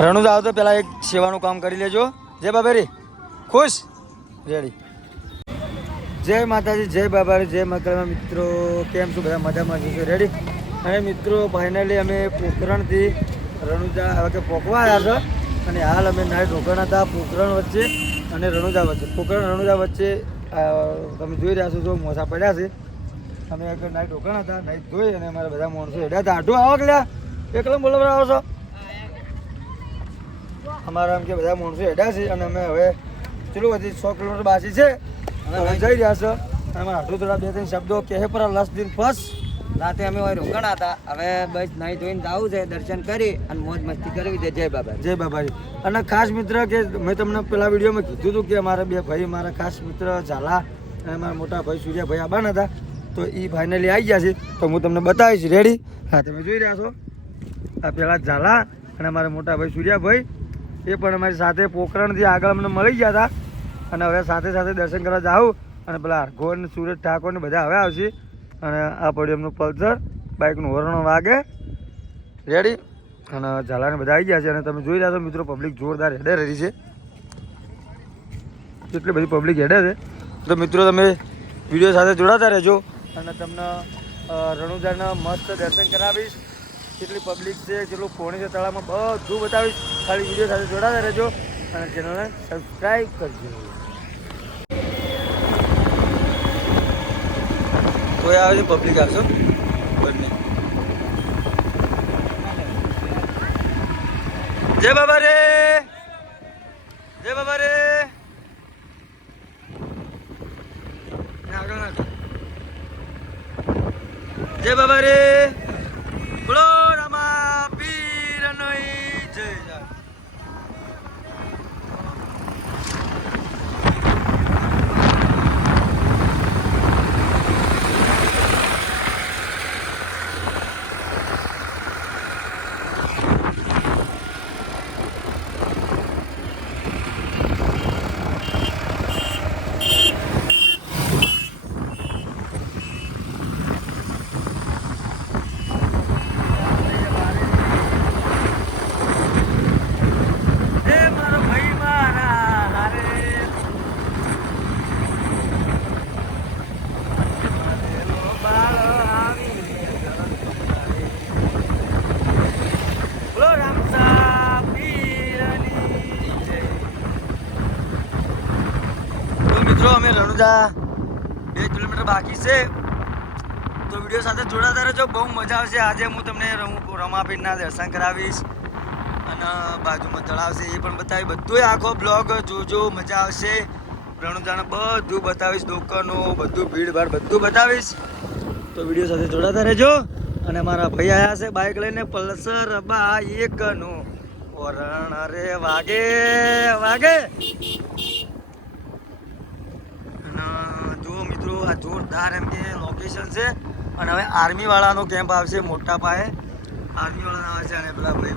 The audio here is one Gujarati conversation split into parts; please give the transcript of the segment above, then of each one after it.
રણુજ આવો તો પેલા એક સેવાનું કામ કરી લેજો. જય બાબારી. ખુશ? રેડી જય માતાજી, જય બાબારી, જય માતા મિત્રો. કેમ છો બધા? મજામાં જશો રેડી અને મિત્રો ફાઇનલી અમે પોખરણથી રણુજા હવે કે આવ્યા છો. અને હાલ અમે નાય રોકાણા હતા પોખરણ વચ્ચે અને રણુજા વચ્ચે. પોખરણ રણુજા વચ્ચે તમે જોઈ રહ્યા છો જો મોસા પડ્યા છે. અમે આગળ નાઇટ રોકાણા હતા નાઇટ ધોઈ અને અમારા બધા માણસો હેડ્યા હતા આટલું આવો કે એકલો બોલવા આવો છો? અમારા એમ કે બધા માણસો હેડ્યા છે અને અમે હવે ચલો હજી સો કિલોમીટર બાકી છે. અને હવે જઈ રહ્યા છે. અને અમારા હાટુ થોડા બે ત્રણ શબ્દો કહે પર લાસ્ટ દિન ફર્સ્ટ રાતે અમે હોય રોકાણા હતા. હવે બસ નાઈ ધોઈને જવું છે, દર્શન કરી અને મોજ મસ્તી કરવી છે. જય બાબા જય બાબાજી. અને ખાસ મિત્ર કે મેં તમને પેલા વિડીયોમાં કીધું હતું કે અમારા બે ભાઈ, મારા ખાસ મિત્ર ઝાલા અને મારા મોટા ભાઈ સૂર્યાભાઈ આબાન હતા. તો એ ફાઇનલી આવી ગયા છે. તો હું તમને બતાવીશ. રેડી હા, તમે જોઈ રહ્યા છો. આ પેલા ઝાલા અને અમારા મોટા ભાઈ સૂર્યાભાઈ. એ પણ અમારી સાથે પોખરણથી આગળ અમને મળી ગયા હતા. અને હવે સાથે સાથે દર્શન કરવા જાઉં. અને પેલા હરઘોન ને સુરજ ઠાકોર ને બધા હવે આવશે. અને આ પડ્યું એમનું પલ્સર. બાઇકનું હોર્ન વાગે. રેડી અને ઝાલાને બધા આવી ગયા છે. અને તમે જોઈ રહ્યા છો મિત્રો પબ્લિક જોરદાર હેડે રહી છે. એટલી બધી પબ્લિક હેડે છે. તો મિત્રો, તમે વીડિયો સાથે જોડાતા રહેજો. અને તમને રણુજાના મસ્ત દર્શન કરાવીશ. કેટલી પબ્લિક છે કેટલું પોણી છે તળાવમાં, બધું બતાવીશ. ખાલી વીડિયો સાથે જોડાતા રહેજો અને ચેનલને સબસ્ક્રાઈબ કરજો. કોઈ આવે છે પબ્લિક આવશો બંને. જય બાબા રે! જય બાબા રે! જય બાબા રે બોલો રામા પીરનો જય જય એ મારો ભાઈ મારા હારે મારેલો બાળો આવી બોલો રામસા પીરની જય. તો મિત્રો અમે રણુજા બે કિલોમીટર બાકી છે તો વીડિયો સાથે જોડાતા રહેજો. બહુ મજા આવશે. આજે હું તમને રમુ રમાપીરના દર્શન કરાવીશ. અને બાજુમાં તળાવ છે એ પણ બતાવી બધું આખો બ્લોગ જોજો. મજા આવશે. રણુજાને બધું બતાવીશ. દુકાનો, બધું ભીડભાડ બધું બતાવીશ. તો વીડિયો સાથે જોડાતા રહેજો. અને મારા ભાઈ આવ્યા છે બાઇક લઈને. પલ્સર બા એકનું વરણ રે વાગે વાગે અને જુઓ મિત્રો આ જોરદાર એમ કે લોકેશન છે. અને હવે આર્મીવાળાનો કેમ્પ આવશે મોટા પાયે. આર્મીવાળાનો વાળા આવે છે અને પેલા ભાઈ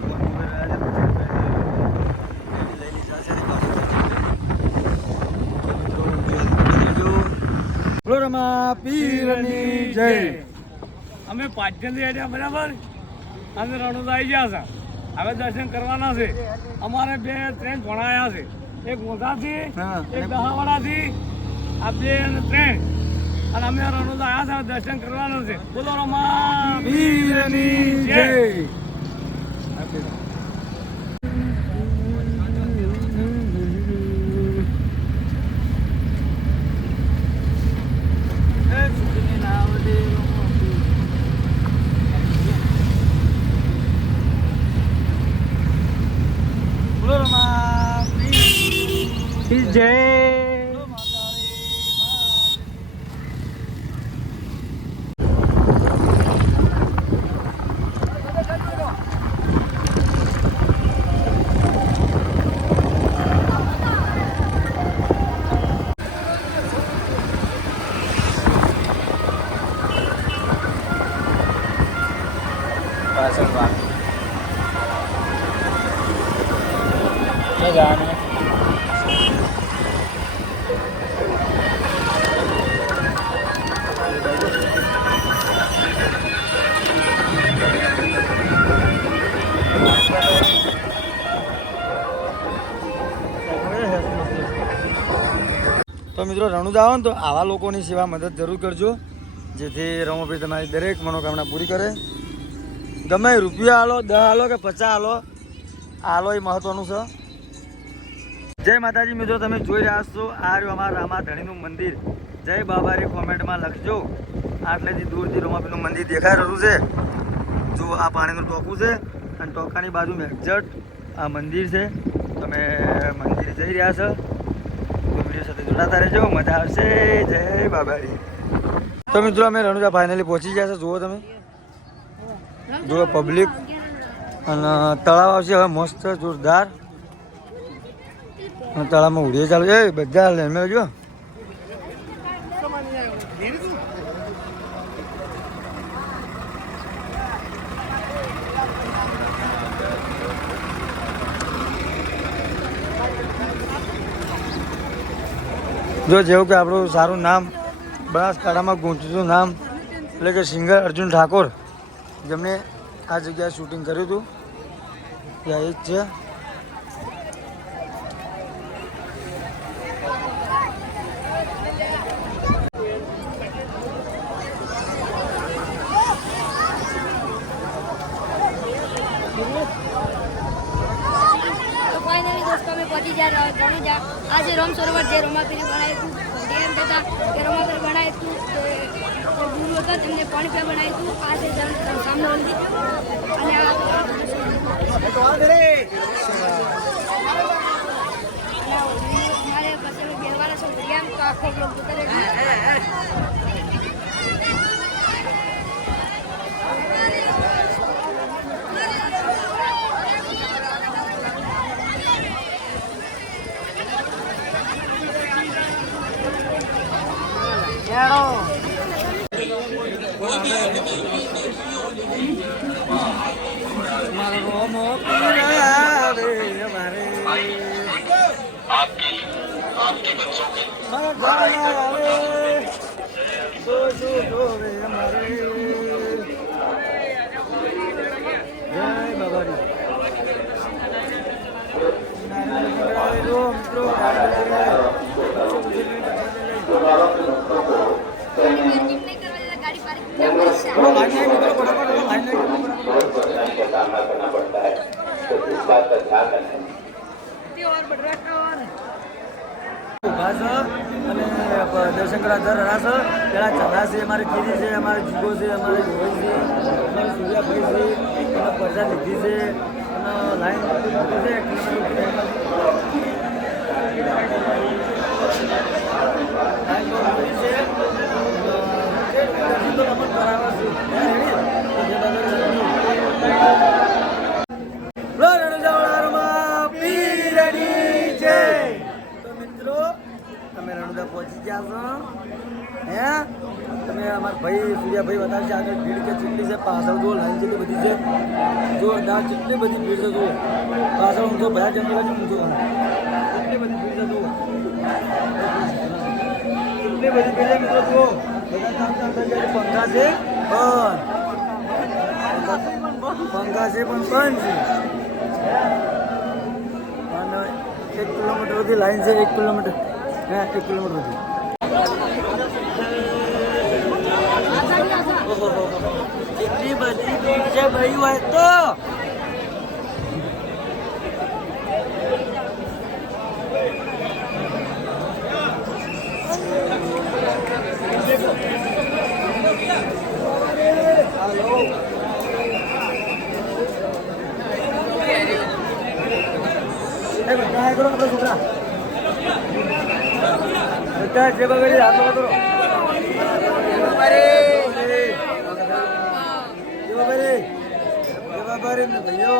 જય. અમે પાટણથી આવ્યા બરાબર? અમે રણુદા આવી ગયા છે. હવે દર્શન કરવાના છે. અમારે બે ટ્રેન ભણાયા છે. એક મોઢાથી હા, એક દહાવાડાથી આ બે અને ત્રણ. અને અમે રણુદા આવ્યા છે દર્શન કરવાનું છે. બોલો રમા. પીરની જય. જય. મિત્રો, રણુદા આવો ને તો આવા લોકોની સેવા મદદ જરૂર કરજો, જેથી રમોભાઈ તમારી દરેક મનોકામના પૂરી કરે. ગમે રૂપિયા આલો દસ આલો કે પચાસ આલો આલો એ મહત્વનું છે. જય માતાજી મિત્રો, તમે જોઈ રહ્યા છો, આ રહ્યું અમારા રામા ધણીનું મંદિર. જય બાબારી કોમેન્ટમાં લખજો. આટલેથી દૂરથી રોમાપીનું મંદિર દેખાઈ રહ્યું છે. જો આ પાણીનું ટોકું છે અને ટોકાની બાજુ એક્ઝેક્ટ આ મંદિર છે. તમે મંદિર જઈ રહ્યા છો. વીડિયો સાથે મજા આવશે. જય બાબારી તો મિત્રો, અમે રણુજા ફાઇનલી પહોંચી ગયા છે. જુઓ તમે. જુઓ પબ્લિક અને તળાવ આવશે હવે મસ્ત, જોરદાર. તળાવમાં ઉડીએ ચાલુ છે. બધા લેમે જો. જો જેવું કે આપણું સારું નામ બનાસકાંઠામાં ગૂંચતું નામ, એટલે કે સિંગર અર્જુન ઠાકોર, જેમણે આ જગ્યાએ શૂટિંગ કર્યું હતું. ત્યાં એ જ છે તો ફાઇનલી દોસ્તો અમે પહોંચી ગયા રણુજા આજે રોમ સરોવર જે રોમાપીને બનાવ્યું હતું ડેમ હતા કે રોમાપીર બનાવ્યું હતું તે જે એમને પાણી પીવા બનાવ્યું હતું. આ જન- સામનો અને અમારે પાસે અમે બેસવાના છે તો આખો. મારો રોમો બોલો, લાઈન લાઈન મિત્રો, ફટાફટ બોલો, લાઈન લાઈન મિત્રો, ફટાફટ. ઊભા છે અને દર હરાશે પેલા ચઢા છે અમારે કીરી છે અમારે જીગો છે અમારે જોઈ છે અમારે સૂર્યાભાઈ છે અને પરજા લીધી છે અને લાઈન છે લાઈન બહુ મોટી છે અ, તે દર્શન તો તમને કરાવવા છે. હે, રેડી? બોલો રણુજાવાળામાં પીરની જય. તો મિત્રો તમે રણુજા પહોંચી ગયા છો હે તમે અમારા ભાઈ સૂર્યાભાઈ બતાવશે આગળ ભીડ કે કેટલી છે પાછળ જુઓ લાઈન કેટલી બધી છે જોરદાર કેટલી બધી ભીડ છે જુઓ પાછળ ઊંધો ભયા જંગલ જ ઊંધો કેટલી બધી ભીડ છે જુઓ કેટલી બધી ભીડ છે મિત્રો જુઓ બધા ચામ ચામ થઈ ગયા છે. પંખા છે બંધ પંખા છે પણ બંધ છે અને એક કિલોમીટર સુધી લાઈન છે એક કિલોમીટર હા એક કિલોમીટર સુધી કેટલી બધી ભીડ છે ભાઈ હોય તો એ બધા એ કરો આપણા છોકરા બધા જે બગડી હાથો કરો ભાઈઓ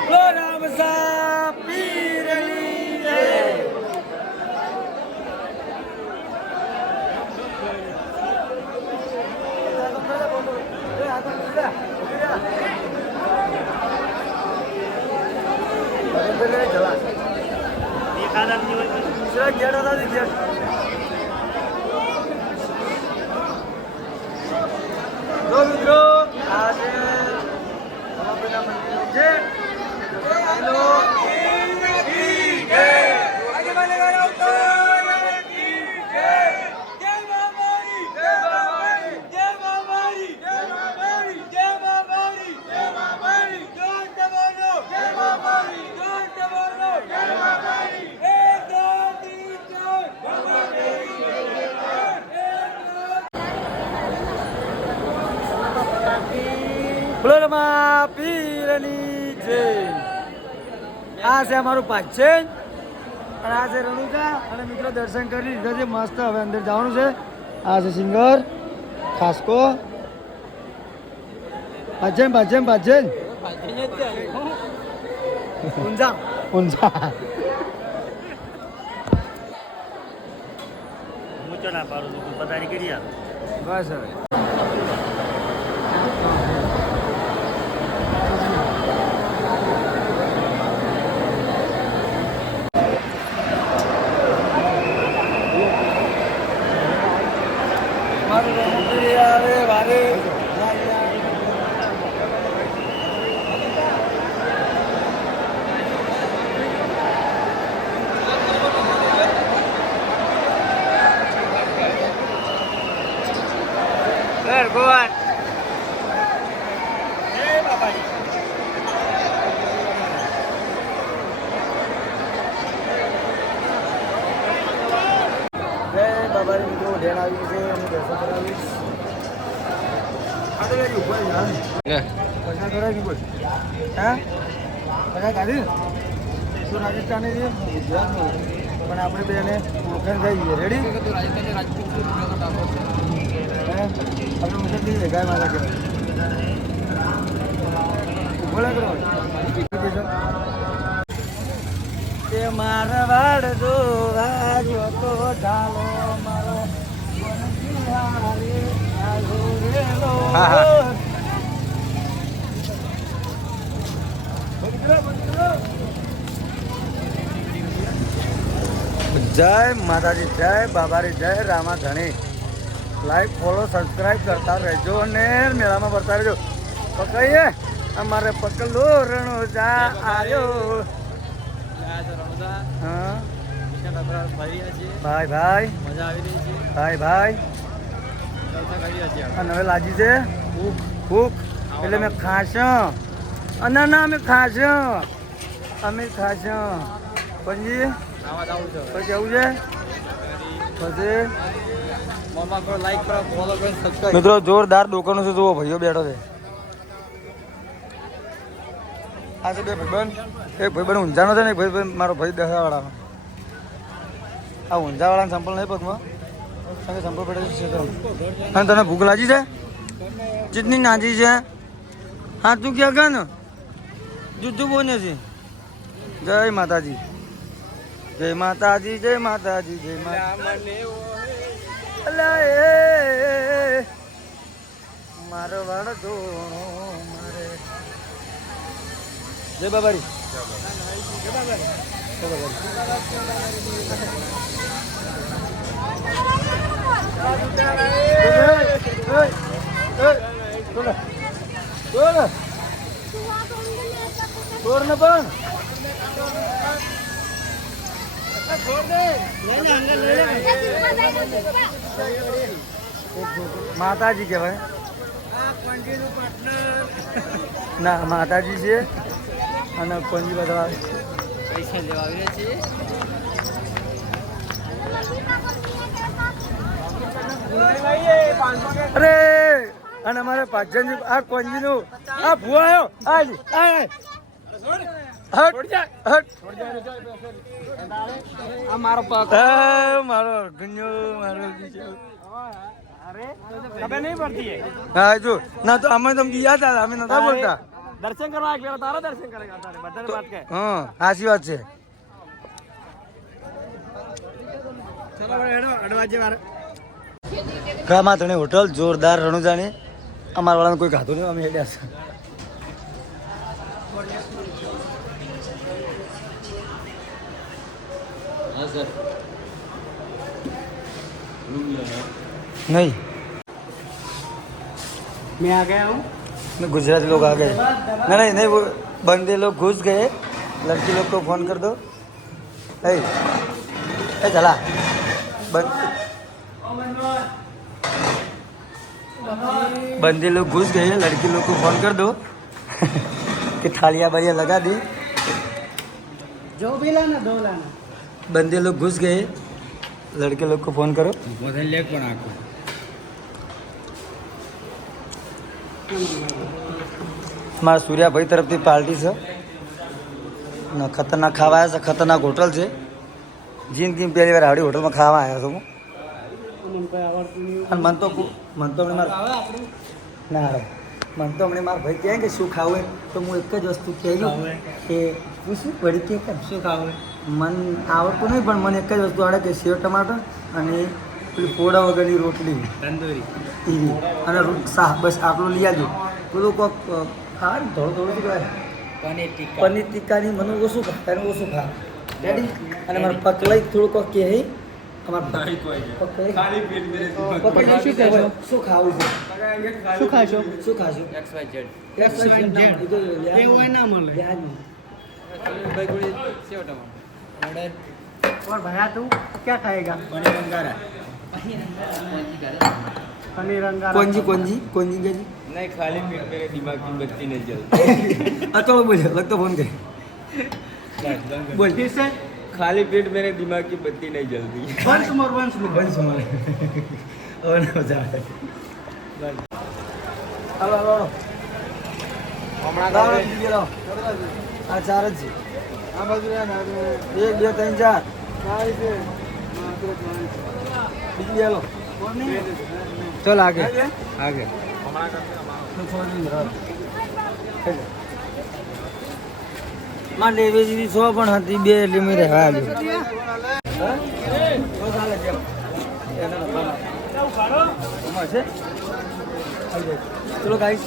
જય રામ સા પીરની જય જો તો મિત્રો આજે રમાપીરના મંદિરનું છે હેલો આજે મને ગાના ઉત્તર કી જય જય બાબારી જય બાબારી જય બાબારી જય બાબારી જય બાબારી જય બાબારી જય જવાનો જય બાબારી જય જવાનો જય બાબારી એક દો તીન ચાર બાબારી બોલો રમા પીરની જય આ છે અમારું પાછેન અને આ છે રણુકા. અને મિત્રો દર્શન કરી લીધા છે મસ્ત. હવે અંદર જવાનું છે. આ છે સિંગર ખાસકો. ભાજેન ભાજેન ભાજેન. ઊંઝા. ઊંઝા. ના પાડું છું. પધારી કરી બસ હવે આવે વારે ભગવાન જય બાબાની મિત્રો ધ્યાન આવ્યું છે અને દર્શન કરાવીશ આ તો લઈ ઉપર પૈસા કરાવી કોઈ હા પૈસા કાઢી શું છે. પણ આપણે બેને ઓળખાણ થઈ ગઈ રેડી? આપણે મુજબ થઈ જાય ગાય માતા કહેવાય. બોલા કરો મારા જય માતાજી, જય બાબારી, જય રામા ધણી લાઈક ફોલો સબસ્ક્રાઈબ કરતા રહેજો અને મેળામાં ભરતા રહેજો. પકડીએ? અમારે પકડો રણોજા આવ્યો ભાઈ ભાઈ. ભાઈ ભાઈ. અને હવે લાજી છે? ભૂખ. એટલે મેં ખાશો. અને ના અમે ખાશો. અમે ખાશો. પછી કેવું છે? પછી? મિત્રો જોરદાર દુકાનો છે જુઓ ભાઈઓ બેઠો છે. આ છે બે ભાઈબંધ. એક ભાઈબંધ ઊંઝાનો છે ને એક ભાઈબંધ મારો ભાઈ દસાવાળાનો આ ઊંઝાવાળાને સંપલ નહીં પગમાં કારણ સંપલ પડે છે અને તને ભૂખ લાગી છે? ચીટની નાજી છે? હા તું ક્યાં ગયા ને? જુદ્ધું બોને છે. જય માતાજી. જય માતાજી જય માતાજી જય માતાજી મારો વાળો ધોણો મારે જય બાબારી જય બાબારી પણ માતાજી કહેવાય. ના માતાજી છે અને પંજી બધા પૈસા લેવા અરે અને અમારે પાછળની આ કોંજીનું આ ભૂવા આવ્યો આ દર્શન કરવા તારા દર્શન કરેગા તારે બધાને વાત કે હા સાચી વાત છે. ગામા તણે હોટલ જોરદાર રણુજાની અમારા વાળાને કોઈ ખાધું નહીં અમે હેડ્યા नहीं। मैं आ गया हूँ। गुजरात लोग आ गए। नहीं नहीं नहीं वो बंदे लोग घुस गए। लड़की लोग को फ़ोन कर दो। ए चला। बंदे लोग घुस गए लड़की लोग को फ़ोन कर दो। कि थालियाँ बढ़िया लगा दी। जो भी लाना दो लाना। बंदे लोग घुस गए लड़के लोग को फोन करो लेक पण आखो મારા સૂર્યાભાઈ તરફથી પાર્ટી છે ને ખતરનાક ખાવા આવ્યા છે ખતરનાક હોટલ છે જિંદગીમાં પહેલી વાર આવડી હોટલમાં ખાવા આવ્યા છું હું મને કોઈ આવડતું નહીં અને મન તો કુ- મન તો હમણાં મારા ના આવે મન તો હમણાં મારા ભાઈ કહે કે શું ખાવું એમ તો હું એક જ વસ્તુ કહ્યું કે તું શું વળી કે કેમ શું ખાવું મન આવડતું નહીં પણ મને એક જ વસ્તુ આવડે કે સેવ ટમાટર અને પેલી પોડા વગરની રોટલી. તંદૂરી. અને શાહ બસ આટલું લઈ આવજો. પેલું કોક ખા ને થોડું થોડું કહેવાય? પનીર ટીકા પનીર ટીકાની મને ઓછું ખા એને ઓછું ખા. અને મારે પકલાઈ થોડું કોક કે હે. અમારે પકલાઈ પકલાઈ શું ખાવું શું ખાશો? શું એક્સ વાય ઝેડ ના મળે. ભાઈ સેવ ટમાટર. ઓર્ડર और भैया तू क्या खाएगा પનીર અંગારા पनीर अंगारा કોંજી કોંજી કોંજી કેજી નહીં ખાલી પેટ મેરે દિમાગ की बत्ती नहीं जलती અચોળો બોલ્યો લગતો ફોન કરી બોલ फिर से खाली पेट मेरे दिमाग की बत्ती नहीं जलती वंस मोर वंस मोर બંધ સુમારે હવે ના મજા આવે હાલો હાલો હાલો હમણાં લાવો, તો બીજી લાવો. આ ચાર જ છે આ બે ત્રણ ચાર. બીજી આગે. આગે? માટે એવી દીધી સો પણ હતી બે એટલે મેં રહેવા આવ્યું ચલો ગાઈશ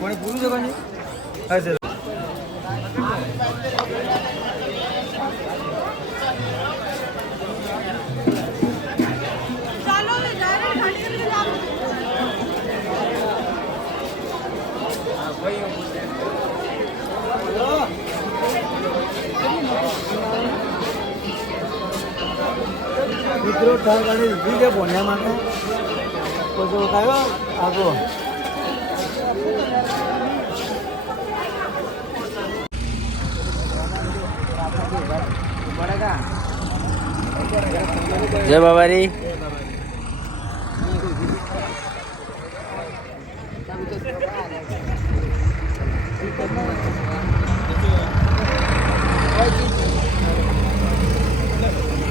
કોને પૂરું જવાનું હા સર મિત્રો તાર ગાડી લીધી છે બોન્યા માટે. પછી કયો આપણો જય બાબારી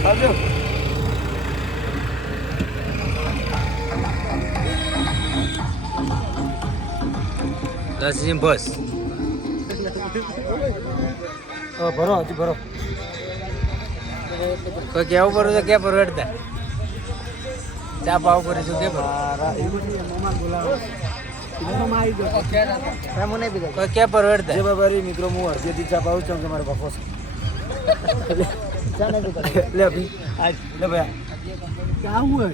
આવજો લસી બસ હા, ભરો હજી ભરો કોઈ કેવું પડ્યું તો કે પર વેડતા ચા પાવ કરી છું કે પર? કે પર વેડતા જે બાબા મિત્રો હું અડધેથી ચા પાઉં છું કે મારે બફો છે લે ભાઈ. લે ભાઈ. ક્યાં હું